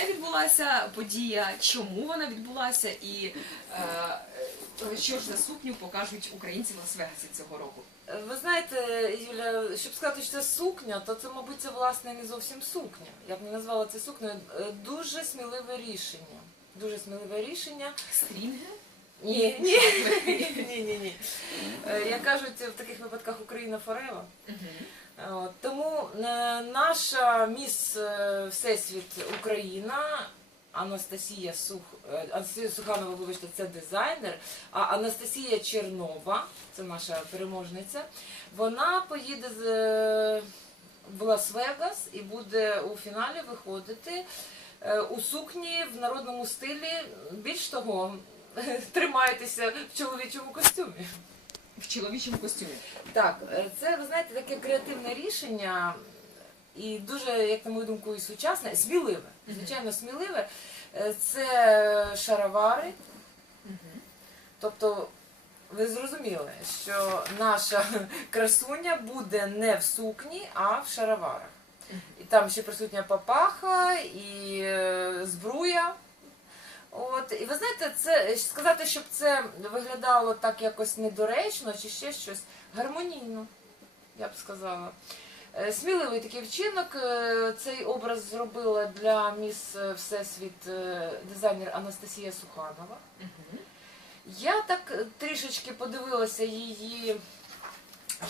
де відбулася подія, чому вона відбулася, і е, е, що ж за сукню покажуть українці в Лас-Вегасі цього року. Ви знаєте, Юля, щоб сказати, що це сукня, то це, мабуть, це власне не зовсім сукня. Я б не назвала це сукнею. Е, дуже сміливе рішення. Дуже сміливе рішення. Стрінги? Ні, ні, ні, ні, ні. Е, Як кажуть, в таких випадках Україна форева. Тому е, наша міс е, Всесвіт Україна. Анастасія Сух Анастасія Суханова, вибачте, це дизайнер. А Анастасія Чернова, це наша переможниця. Вона поїде з в Лас-Вегас і буде у фіналі виходити у сукні в народному стилі. Більш того, тримайтеся в чоловічому костюмі. В чоловічому костюмі. Так, е, це ви знаєте таке креативне рішення і дуже, як на мою думку, і сучасне, сміливе. Звичайно, сміливе. Е, Це шаровари. Тобто, ви зрозуміли, що наша красуня буде не в сукні, а в шароварах. І там ще присутня папаха і е, збруя. От, і ви знаєте, це сказати, щоб це виглядало так якось недоречно чи ще щось гармонійно, я б сказала. Е, Сміливий такий вчинок. Е, Цей образ зробила для міс Всесвіт е, дизайнер Анастасія Суханова. Я так трішечки подивилася її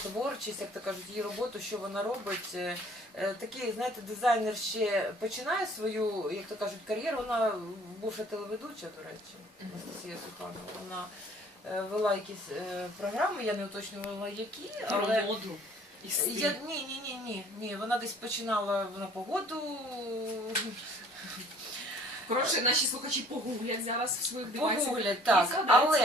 творчість, як то кажуть, її роботу, що вона робить. Е, Такий, знаєте, дизайнер ще починає свою, як то кажуть, кар'єру. Вона бувша телеведуча, до речі, Анастасія Суханова. Вона е, вела якісь е, програми, я не уточнювала які, але. моду і. Я, ні, ні, ні, ні, ні. Вона десь починала на погоду. Коротше, наші слухачі погуглять зараз в своїх девайсах. Погуглять, так. Але-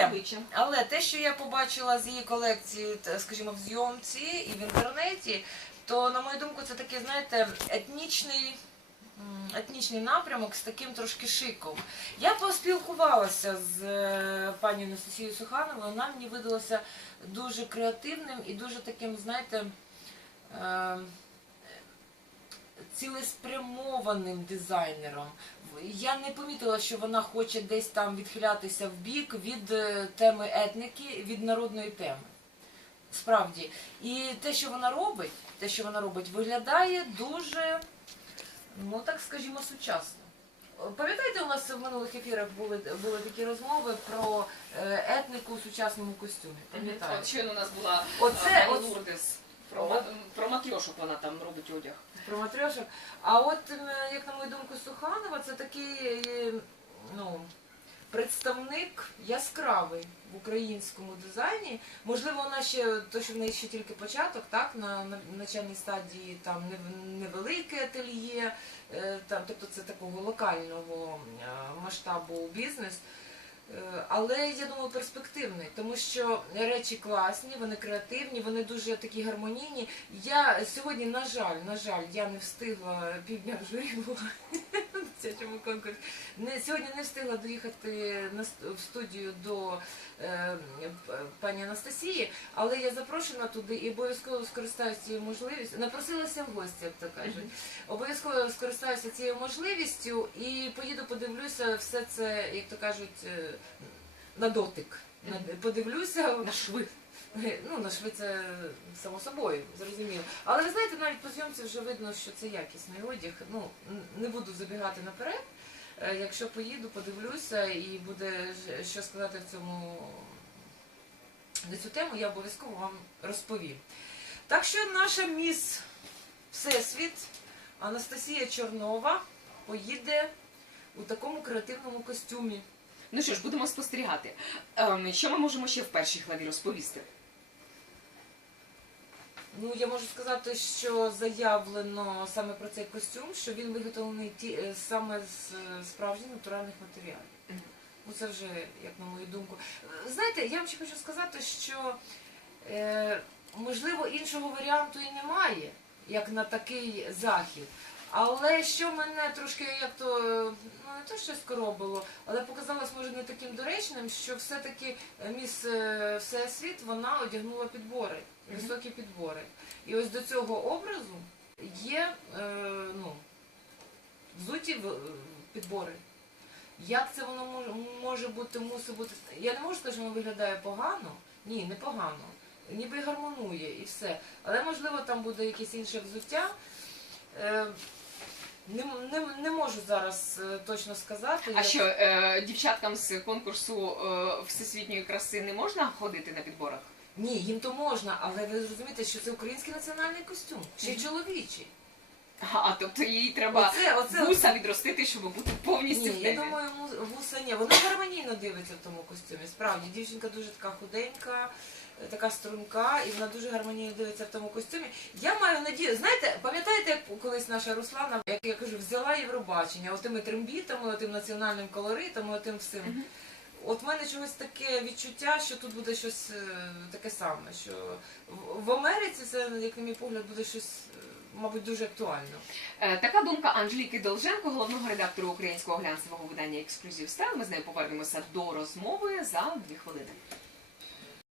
Але те, що я побачила з її колекції, скажімо, в зйомці і в інтернеті, то, на мою думку, це такий, знаєте, етнічний. Етнічний напрямок з таким трошки шиком. Я поспілкувалася з е, пані Анастасією Сухановою, вона мені видалася дуже креативним і дуже таким, знаєте, е, цілеспрямованим дизайнером. Я не помітила, що вона хоче десь там відхилятися в бік від е, теми етники, від народної теми. Справді. І те, що вона робить, те, що вона робить, виглядає дуже, ну так скажімо, сучасно. Пам'ятаєте, у нас в минулих ефірах були, були такі розмови про е, етнику у сучасному костюмі? От Пам'ятаєте? щойно у нас була Оце, Аня Лурдес. Про, про матрьошок вона там робить одяг. про матрьошок. А от, е, як на мою думку, Суханова це такий е, ну, представник яскравий в українському дизайні. Можливо, вона ще, то що в неї ще тільки початок, так, на, на начальній стадії там нев- невелике ательє, е, там, тобто це такого локального е, масштабу бізнес. Е, Але я думаю, перспективний, тому що речі класні, вони креативні, вони дуже такі гармонійні. Я сьогодні, на жаль, на жаль, я не встигла півдня в була в цьому конкурсі. Не, сьогодні не встигла доїхати на в студію до е, пані Анастасії, але я запрошена туди і обов'язково скористаюся цією можливістю. Напросилася в гості, як то кажуть. Обов'язково скористаюся цією можливістю і поїду, подивлюся все це, як то кажуть, е, на дотик. Подивлюся, На шви. Ну, на шви це само собою, зрозуміло. Але ви знаєте, навіть по зйомці вже видно, що це якісний одяг. Ну, не буду забігати наперед. Е, Якщо поїду, подивлюся і буде що сказати в цьому на цю тему, я обов'язково вам розповім. Так що наша міс Всесвіт Анастасія Чорнова поїде у такому креативному костюмі. Ну що ж, будемо спостерігати. Ем, що ми можемо ще в першій главі розповісти? Ну, я можу сказати, що заявлено саме про цей костюм, що він виготовлений ті, е, саме з е, справжніх натуральних матеріалів. Ну, це вже, як на мою думку. Е, Знаєте, я вам ще хочу сказати, що е, можливо іншого варіанту і немає, як на такий захід. Але що мене трошки як то ну не то що скоробило, але показалось може не таким доречним, що все-таки міс Всесвіт вона одягнула підбори. Високі підбори. І ось до цього образу є е, ну, взуті в- підбори. Як це воно може, може бути, мусить бути. Я не можу сказати, що воно виглядає погано. Ні, не погано. Ніби гармонує і все. Але можливо там буде якесь інше взуття. Е, не, не, не можу зараз е, точно сказати. А як- що е, дівчаткам з конкурсу е, всесвітньої краси не можна ходити на підборах? Ні, їм то можна, але ви розумієте, що це український національний костюм, ще й чоловічий. А тобто їй треба Оце, оце, вуса відростити, щоб бути повністю Ні, в я темі. думаю, му- вуса ні. Вона гармонійно дивиться в тому костюмі. Справді, дівчинка дуже така худенька, е, така струнка, і вона дуже гармонійно дивиться в тому костюмі. Я маю надію, знаєте, пам'ятаєте, як колись наша Руслана, як я кажу, взяла Євробачення, отими трембітами, отим національним колоритом, отим всім. Мгм. От в мене чогось таке відчуття, що тут буде щось е, таке саме. Що в- Америці це, як на мій погляд, буде щось, е, мабуть, дуже актуально. Е, Така думка Анжеліки Долженко, головного редактора українського глянцевого видання Ексклюзив Стайл. Ми з нею повернемося до розмови за дві хвилини.